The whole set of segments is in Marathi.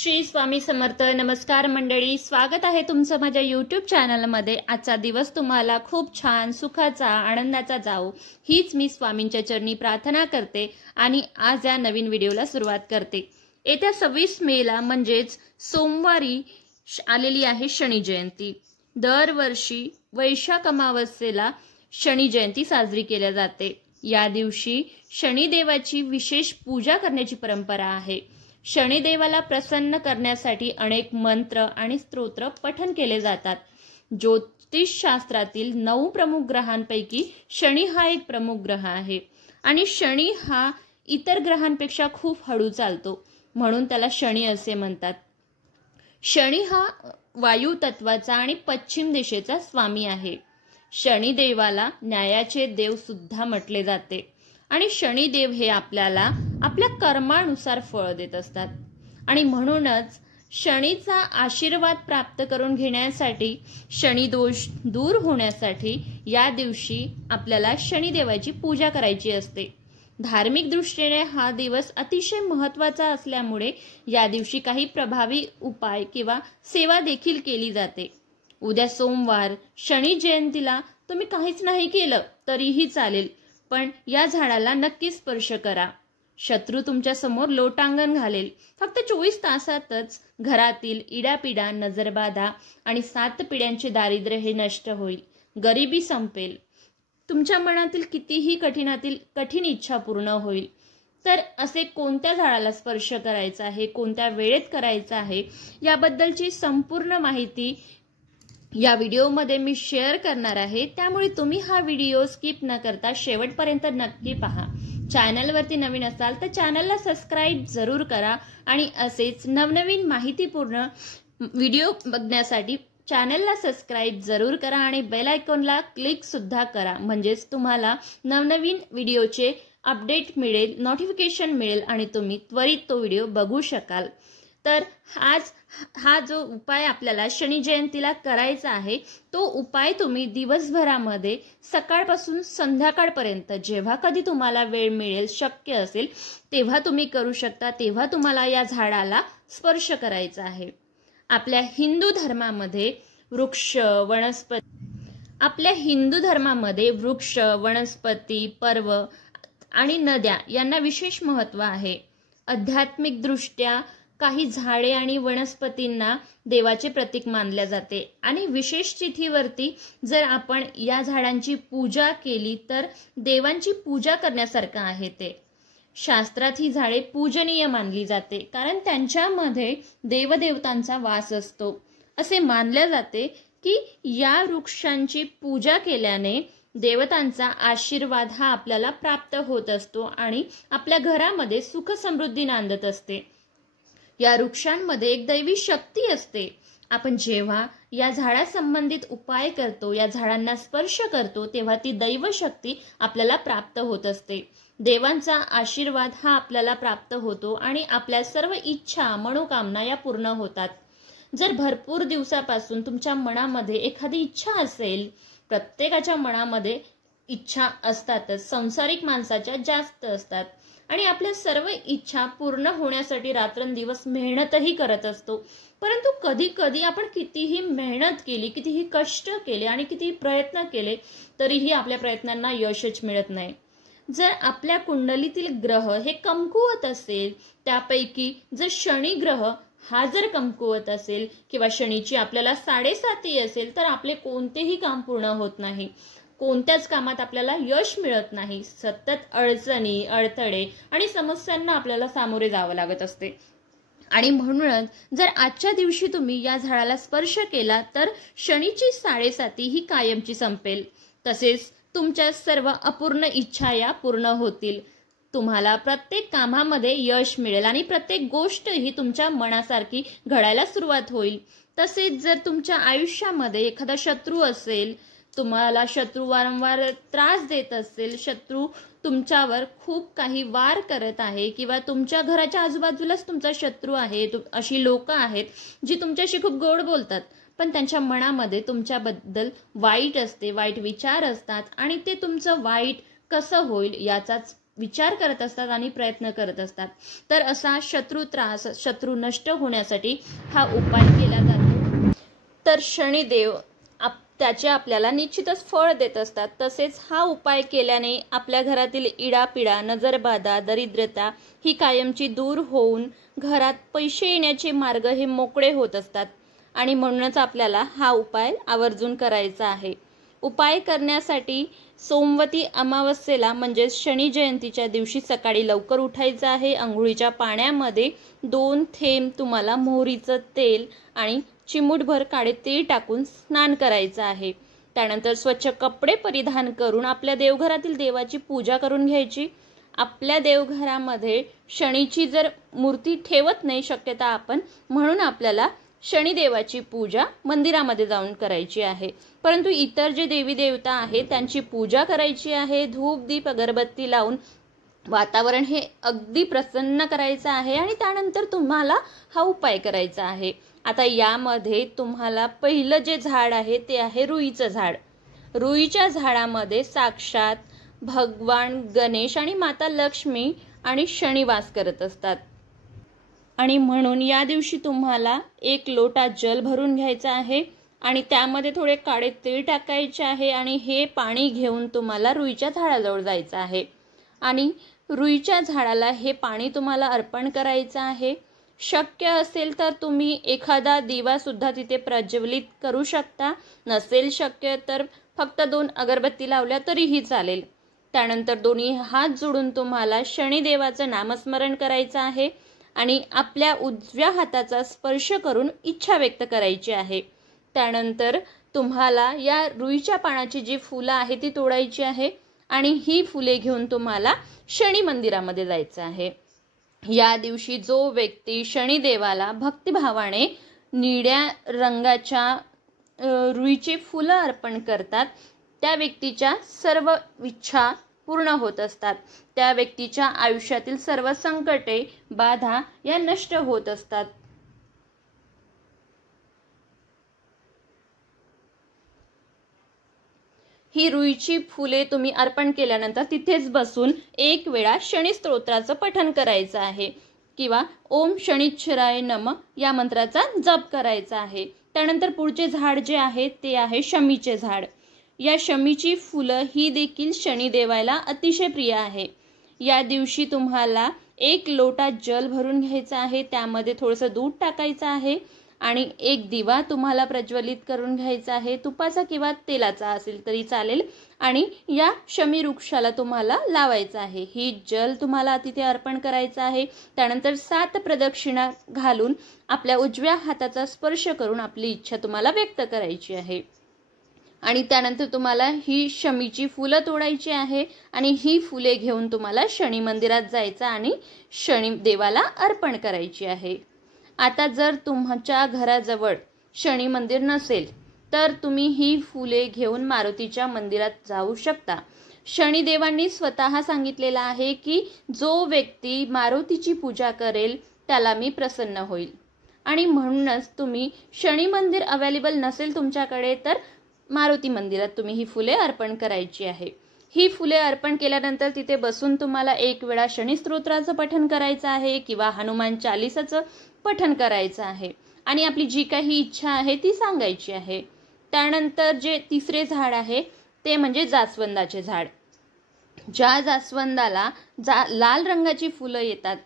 श्री स्वामी समर्थ। नमस्कार मंडळी, स्वागत आहे तुमचं माझ्या यूट्यूब चॅनलमध्ये। आजचा दिवस तुम्हाला खूप छान सुखाचा आनंदाचा जाओ हीच मी स्वामींच्या चरणी प्रार्थना करते आणि आज या नवीन व्हिडिओला सुरुवात करते। येत्या 26 मेला म्हणजेच सोमवारी आलेली आहे शनी जयंती। दरवर्षी वैशाख अमावस्येला शनी जयंती साजरी केली जाते। या दिवशी शनिदेवाची विशेष पूजा करण्याची परंपरा आहे। शनिदेवाला प्रसन्न करण्यासाठी अनेक मंत्र आणि स्तोत्र पठण केले जातात। ज्योतिषशास्त्रातील 9 प्रमुख ग्रहांपैकी शनी हा एक प्रमुख ग्रह आहे आणि शनी हा इतर ग्रहांपेक्षा खूप हळू चालतो, म्हणून त्याला शनी असे म्हणतात। शनी हा वायू तत्वाचा आणि पश्चिम दिशेचा स्वामी आहे। शनिदेवाला न्यायाचे देव सुद्धा म्हटले जाते आणि शनिदेव हे आपल्याला आपल्या कर्मानुसार फळ देत असतात आणि म्हणूनच शनीचा आशीर्वाद प्राप्त करून घेण्यासाठी, शनी दोष दूर होण्यासाठी या दिवशी आपल्याला शनिदेवाची पूजा करायची असते। धार्मिक दृष्टीने हा दिवस अतिशय महत्त्वाचा असल्यामुळे या दिवशी काही प्रभावी उपाय किंवा सेवा देखील केली जाते। उद्या सोमवार शनी जयंतीला तुम्ही काहीच नाही केलं तरीही चालेल, पण या झाडाला नक्की स्पर्श करा। शत्रू तुमच्या समोर लोटांगण घालेल। फक्त 24 तासातच घरातील इडापिडा, नजरबाधा आणि 7 पिढ्यांचे दारिद्र्य हे नष्ट होईल, गरिबी संपेल, तुमच्या मनातील कितीही कठीण इच्छा पूर्ण होईल। तर असे कोणत्या झाडाला स्पर्श करायचा आहे, कोणत्या वेळेत करायचा आहे, याबद्दलची संपूर्ण माहिती या व्हिडिओमध्ये मी शेअर करणार आहे, त्यामुळे तुम्ही हा व्हिडिओ स्किप न करता शेवटपर्यंत नक्की पहा। चॅनलवरती नवीन असाल तर चॅनलला सबस्क्राइब जरूर करा आणि असेच नवनवीन माहितीपूर्ण व्हिडिओ बघण्यासाठी चॅनलला सबस्क्राइब जरूर करा आणि बेल आयकॉनला क्लिक सुद्धा करा, म्हणजेच तुम्हाला नवनवीन व्हिडिओचे अपडेट मिळेल, नोटिफिकेशन मिळेल आणि तुम्ही त्वरित तो व्हिडिओ बघू शकाल। तर आज हा जो उपाय आपल्याला शनी जयंतीला करायचा आहे तो उपाय तुम्ही दिवसभरामध्ये सकाळपासून संध्याकाळपर्यंत जेव्हा कधी तुम्हाला वेळ मिळेल, शक्य असेल तेव्हा तुम्ही करू शकता। तेव्हा तुम्हाला या झाडाला स्पर्श करायचा आहे। आपल्या हिंदू धर्मामध्ये वृक्ष, वनस्पती, पर्व आणि नद्या यांना विशेष महत्त्व आहे। आध्यात्मिक दृष्ट्या काही झाडे आणि वनस्पतींना देवाचे प्रतीक मानले जाते आणि विशेष तिथीवरती जर आपण या झाडांची पूजा केली तर देवांची पूजा करण्यासारखं आहे ते। शास्त्रात ही झाडे पूजनीय मानली जाते कारण त्यांच्यामध्ये देवदेवतांचा वास असतो। असे मानले जाते की या वृक्षांची पूजा केल्याने देवतांचा आशीर्वाद हा आपल्याला प्राप्त होत असतो आणि आपल्या घरामध्ये सुख समृद्धी नांदत असते। या वृक्षांमध्ये एक दैवी शक्ती असते। आपण जेव्हा या झाडासंबंधित उपाय करतो, या झाडांना स्पर्श करतो, तेव्हा ती दैव शक्ती आपल्याला प्राप्त होत असते। देवांचा आशीर्वाद हा आपल्याला प्राप्त होतो आणि आपल्या सर्व इच्छा, मनोकामना या पूर्ण होतात। जर भरपूर दिवसापासून तुमच्या मनामध्ये एखादी इच्छा असेल, प्रत्येकाच्या मनामध्ये इच्छा असतातच, संसारिक माणसाच्या जास्त असतात आणि आपल्या सर्व इच्छा पूर्ण होण्यासाठी रात्रंदिवस मेहनतही करत असतो, परंतु कधी कधी आपण कितीही मेहनत केली, कितीही कष्ट केले आणि कितीही प्रयत्न केले तरीही आपल्या प्रयत्नांना यशच मिळत नाही। जर आपल्या कुंडलीतील ग्रह हे कमकुवत असेल, त्यापैकी जर शनी ग्रह हा जर कमकुवत असेल किंवा शनीची आपल्याला 7.5 असेल तर आपले कोणतेही काम पूर्ण होत नाही, कोणत्याच कामात आपल्याला यश मिळत नाही। सतत अडचणी, अडथळे आणि समस्यांना आपल्याला सामोरे जावं लागत असते आणि म्हणूनच जर आजच्या दिवशी तुम्ही या झाडाला स्पर्श केला तर शनीची 7.5 ही कायमची संपेल। तसेच तुमच्या सर्व अपूर्ण इच्छा या पूर्ण होतील। तुम्हाला प्रत्येक कामामध्ये यश मिळेल आणि प्रत्येक गोष्ट ही तुमच्या मनासारखी घडायला सुरुवात होईल। तसेच जर तुमच्या आयुष्यामध्ये एखादा शत्रू असेल, तुम्हाला शत्रू वारंवार त्रास देत असेल, शत्रू तुमच्यावर खूप काही वार करत आहे किंवा तुमच्या घराच्या आजूबाजूलाच तुमचा शत्रू आहे, अशी लोक आहेत जी तुमच्याशी खूप गोड बोलतात पण त्यांच्या मनामध्ये तुमच्याबद्दल वाईट असते, वाईट विचार असतात आणि ते तुमचं वाईट कसं होईल याचाच विचार करत असतात आणि प्रयत्न करत असतात. तर असा शत्रू नष्ट होण्यासाठी हा उपाय केला जातो. तर शनिदेव त्याचे आपल्याला निश्चितच फळ देत असतात. तसेच हा उपाय केल्याने आपल्या घरातील इडापिडा, नजरबाधा, दरिद्रता ही कायमची दूर होऊन घरात पैसे येण्याचे मार्ग हे मोकळे होत असतात. आणि म्हणूनच आपल्याला हा उपाय आवर्जून करायचा आहे. उपाय करण्यासाठी सोमवती अमावस्येला म्हणजेच शनी जयंतीच्या दिवशी सकाळी लवकर उठायचं आहे. अंघोळीच्या पाण्यामध्ये 2 थेंब तुम्हाला मोहरीचं तेल आणि चिमूटभर काळे तीळ टाकून स्नान करायचं आहे. त्यानंतर स्वच्छ कपडे परिधान करून आपल्या देवघरातील देवाची पूजा करून घ्यायची. आपल्या देवघरामध्ये शनीची जर मूर्ती ठेवत नाही शक्यता आपण, म्हणून आपल्याला शनिदेवाची पूजा मंदिरामध्ये जाऊन करायची आहे. परंतु इतर जे देवी देवता आहेत त्यांची पूजा करायची आहे. धूप दीप अगरबत्ती लावून वातावरण हे अगदी प्रसन्न करायचं आहे आणि त्यानंतर तुम्हाला हा उपाय करायचा आहे. आता यामध्ये तुम्हाला पहिलं जे झाड आहे ते आहे रुईचं झाड. रुईच्या झाडामध्ये साक्षात भगवान गणेश आणि माता लक्ष्मी आणि शनी वास करत असतात. आणि म्हणून या दिवशी तुम्हाला 1 लोटा जल भरून घ्यायचा आहे आणि त्यामध्ये थोडे काळे तीळ टाकायचे आहे आणि हे पाणी घेऊन तुम्हाला रुईच्या झाडाजवळ जायचं आहे आणि रुईच्या झाडाला हे पाणी तुम्हाला अर्पण करायचं आहे. शक्य असेल तर तुम्ही एखादा दिवा सुद्धा तिथे प्रज्वलित करू शकता. नसेल शक्य तर फक्त 2 अगरबत्ती लावल्या तरीही चालेल. त्यानंतर दोन्ही हात जोडून तुम्हाला शनिदेवाचं नामस्मरण करायचं आहे आणि आपल्या उजव्या हाताचा स्पर्श करून इच्छा व्यक्त करायची आहे. त्यानंतर तुम्हाला या रुईच्या पानाची जी फुलं आहे ती तोडायची आहे आणि ही फुले घेऊन तुम्हाला शनी मंदिरामध्ये जायचं आहे. या दिवशी जो व्यक्ती शनिदेवाला भक्तिभावाने निळ्या रंगाच्या रुईची फुलं अर्पण करतात त्या व्यक्तीच्या सर्व इच्छा पूर्ण होत असतात. त्या व्यक्तीच्या आयुष्यातील सर्व संकटे, बाधा या नष्ट होत असतात. ही रुईची फुले तुम्ही अर्पण केल्यानंतर तिथेच बसून 1 वेळा शनी स्तोत्राचं पठण करायचं आहे किंवा ओम शनिश्चराय नमः या मंत्राचा जप करायचा आहे. त्यानंतर पुढचे झाड जे आहे ते आहे शमीचे झाड. या शमीची फुलं ही देखील शनिदेवाला अतिशय प्रिय आहे. या दिवशी तुम्हाला 1 लोटा जल भरून घ्यायचा आहे. त्यामध्ये थोडंसं दूध टाकायचं आहे आणि 1 दिवा तुम्हाला प्रज्वलित करून घ्यायचा आहे. तुपाचा किंवा तेलाचा असेल तरी चालेल आणि या शमी वृक्षाला तुम्हाला लावायचं आहे. ही जल तुम्हाला तिथे अर्पण करायचं आहे. त्यानंतर 7 प्रदक्षिणा घालून आपल्या उजव्या हाताचा स्पर्श करून आपली इच्छा तुम्हाला व्यक्त करायची आहे आणि त्यानंतर तुम्हाला ही शमीची फुलं तोडायची आहे आणि ही फुले घेऊन तुम्हाला शनी मंदिरात जायचं आणि शनी देवाला अर्पण करायची आहे. आता जर तुमच्या घराजवळ शनी मंदिर नसेल तर तुम्ही ही फुले घेऊन मारुतीच्या मंदिरात जाऊ शकता. शनिदेवांनी स्वतः सांगितलेलं आहे की जो व्यक्ती मारुतीची पूजा करेल त्याला मी प्रसन्न होईल आणि म्हणूनच तुम्ही शनी मंदिर अवेलेबल नसेल तुमच्याकडे तर मारुती मंदिरात तुम्ही ही फुले अर्पण करायची आहे. ही फुले अर्पण केल्यानंतर तिथे बसून तुम्हाला 1 वेळा शनी स्तोत्राचं पठण करायचं आहे किंवा हनुमान चालीसाचं पठण करायचं आहे आणि आपली जी काही इच्छा आहे ती सांगायची आहे. त्यानंतर जे तिसरे झाड आहे ते म्हणजे जास्वंदाचे झाड. ज्या जास्वंदाला लाल रंगाची फुलं येतात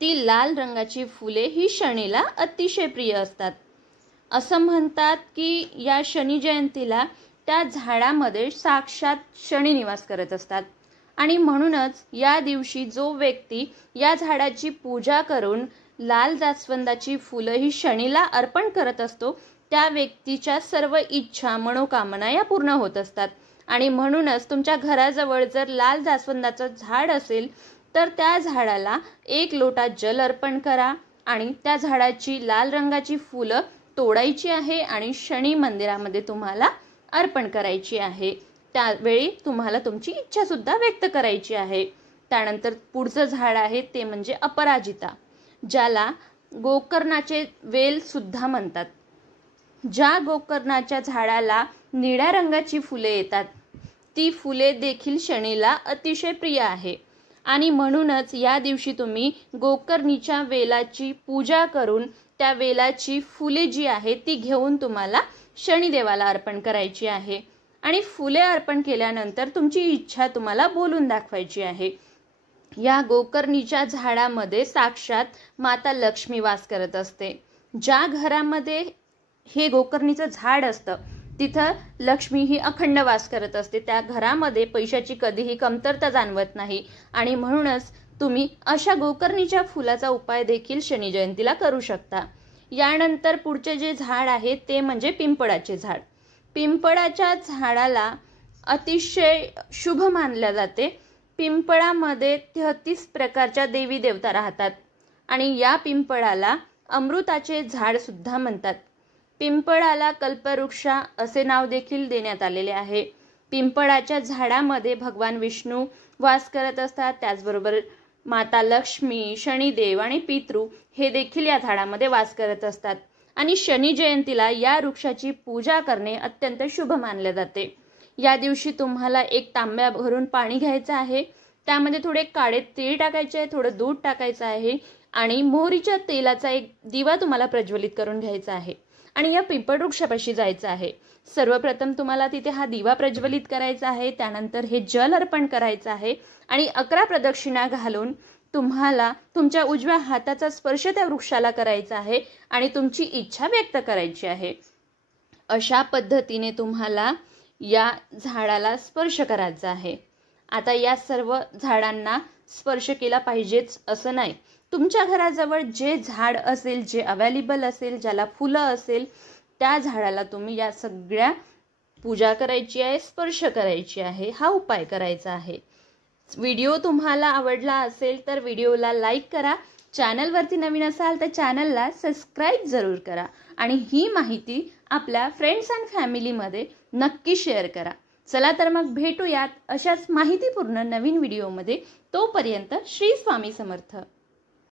ती लाल रंगाची फुले ही शनीला अतिशय प्रिय असतात. असं म्हणतात की या शनी जयंतीला त्या झाडामध्ये साक्षात शनी निवास करत असतात आणि म्हणूनच या दिवशी जो व्यक्ती या झाडाची पूजा करून लाल जास्वंदाची फुलं ही शनीला अर्पण करत असतो त्या व्यक्तीच्या सर्व इच्छा मनोकामना या पूर्ण होत असतात. आणि म्हणूनच तुमच्या घराजवळ जर लाल जास्वंदाचं झाड असेल तर त्या झाडाला 1 लोटा जल अर्पण करा आणि त्या झाडाची लाल रंगाची फुलं तोडायची आहे आणि शनी मंदिरामध्ये तुम्हाला अर्पण करायची आहे. त्यावेळी तुम्हाला तुमची इच्छा सुद्धा व्यक्त करायची आहे. त्यानंतर पुढचं झाड आहे ते म्हणजे अपराजिता, ज्याला गोकर्णाचे वेल सुद्धा म्हणतात. ज्या गोकर्णाच्या झाडाला निळ्या रंगाची फुले येतात ती फुले देखील शनीला अतिशय प्रिय आहे आणि म्हणूनच या दिवशी तुम्ही गोकर्णीच्या वेलाची पूजा करून त्या वेलाची फुले जी आहेत ती घेऊन तुम्हाला शनिदेवाला अर्पण करायची आहे आणि फुले अर्पण केल्यानंतर तुमची इच्छा तुम्हाला बोलून दाखवायची आहे। या गोकर्णीच्या झाडामध्ये साक्षात माता लक्ष्मी वास करत असते। ज्या घरामध्ये हे गोकर्णीचं झाड असतं तिथं लक्ष्मी ही अखंड वास करत असते। त्या घरामध्ये पैशाची कधीही कमतरता जाणवत नाही आणि म्हणूनच तुम्ही अशा गोकर्णीच्या फुलाचा उपाय देखील शनी जयंतीला करू शकता। यानंतर पुढचे जे झाड आहे ते म्हणजे पिंपळाचे झाड। पिंपळाच्या झाडाला अतिशय शुभ मानले जाते। पिंपळामध्ये 33 प्रकारच्या देवी देवता राहतात आणि या पिंपळाला अमृताचे झाड सुद्धा म्हणतात। पिंपळाला कल्पवृक्ष असे नाव देखील देण्यात आलेले आहे। पिंपळाच्या झाडामध्ये भगवान विष्णू वास करत असतात, त्याचबरोबर माता लक्ष्मी, शनिदेव आणि पितृ हे देखील या झाडामध्ये वास करत असतात आणि शनी जयंतीला या वृक्षाची पूजा करणे अत्यंत शुभ मानले जाते। या दिवशी तुम्हाला एक तांब्या भरून पाणी घ्यायचं आहे, त्यामध्ये थोडे काळे तीळ टाकायचे आहे, थोडं दूध टाकायचं आहे आणि मोहरीच्या तेलाचा एक दिवा तुम्हाला प्रज्वलित करून घ्यायचा आहे आणि या पिंपळ वृक्षापाशी जायचं आहे। सर्वप्रथम तुम्हाला तिथे हा दिवा प्रज्वलित करायचा आहे, त्यानंतर हे जल अर्पण करायचं आहे आणि 11 प्रदक्षिणा घालून तुम्हाला तुमच्या उजव्या हाताचा स्पर्श त्या वृक्षाला करायचा आहे आणि तुमची इच्छा व्यक्त करायची आहे। अशा पद्धतीने तुम्हाला या झाडाला स्पर्श करायचा आहे। आता या सर्व झाडांना स्पर्श केला पाहिजेच असं नाही। तुमच्या घराजवळ जे झाड असेल, जे अवेलेबल असेल, ज्याला फुलं असेल, त्या झाडाला तुम्ही या सगळ्या पूजा करायची आहे, स्पर्श करायची आहे, हा उपाय करायचा आहे। व्हिडिओ तुम्हाला आवडला असेल तर व्हिडिओला लाईक करा, चॅनलवरती नवीन असाल तर चॅनलला सबस्क्राईब जरूर करा आणि ही माहिती आपल्या फ्रेंड्स अँड फॅमिलीमध्ये नक्की शेअर करा। चला तर मग भेटूयात अशाच माहितीपूर्ण नवीन व्हिडिओमध्ये। तोपर्यंत श्री स्वामी समर्थ।